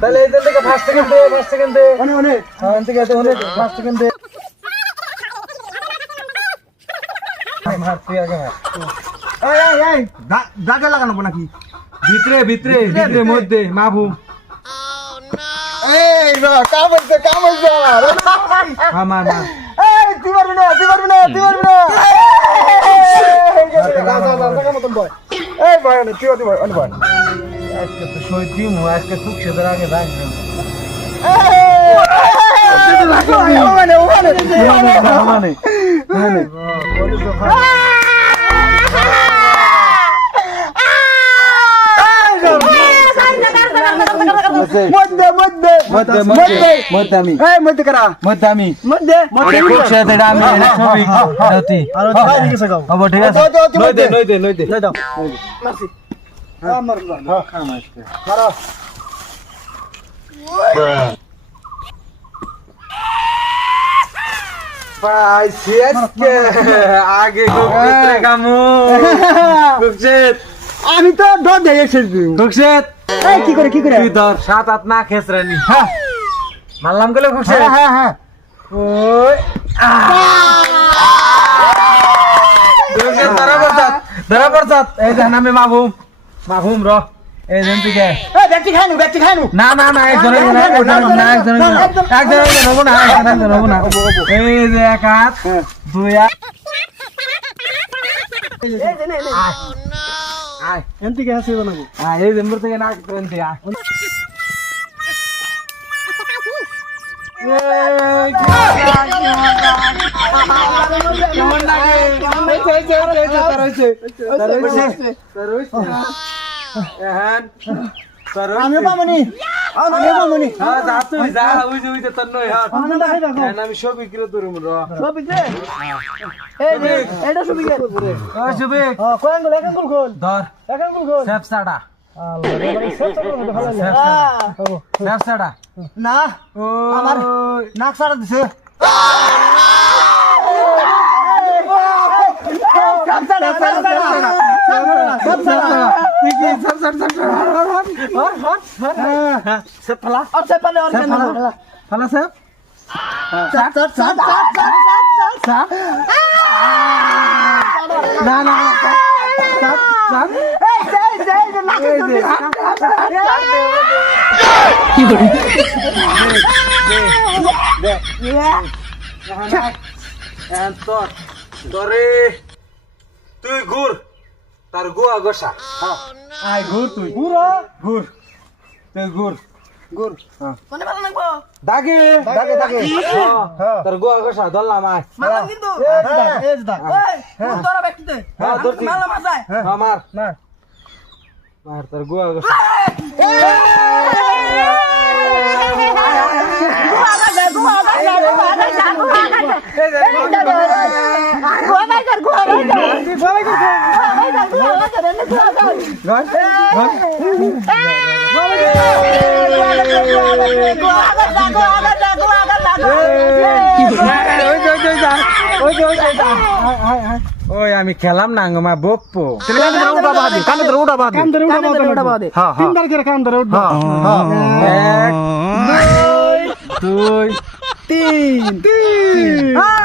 তাহলে এইখান থেকে ফার্স্ট সেকেন্ড দে এখান থেকে ফার্স্ট সেকেন্ড দে মার তুই আগে মার এই দাদা লাগানো নাকি ভিতরে মধ্যে মাহবুব এই না কাম হইছে মার এই তুই পারবি না এই ভাই না তুই ভাই আজকে তো সত্যি মু আজকে খুব সেদার আগে রাখবেন আগে আমি তো ডর দেখে কি করে তুই ধর 7-8 না খেসরানি মারলাম গেলে হ্যাঁ ধরা পড়ছাত এই যে নামে মাহবুম র এই জন থেকে ব্যক্তি খাইনু না একজনের হবো না এই যে এক হাত দুই হাত আয় এমতি কে আসিব না এই জেম্বর থেকে না করতে আয় কেমন লাগে আমি পামনি হ্যাঁ যা তুই যা ওই যে তোর নয় হ্যাঁ আমি সবই কিলো ধরুম র সবই কে এই যে এটা সবই কে ওই সবই হ্যাঁ কোন খোল ধর খোল সেফ সাড়া সেফ সাড়া না আমার নাক সাড়া দিছে তুই ঘুর তার গোয়া গোসা আয় ঘুর তুই ঘুর তুই ঘুর কোনে ভালো লাগবো দাগে তার গোয়া গোসা ধরলাম আয় মারলাম কিন্তু এই তোরা ব্যক্তিতে মারলাম মাথায় মার তার গোয়া গোসা ওই আমি খেলাম না মা বকপো কান ধরে উঠা 1 2 3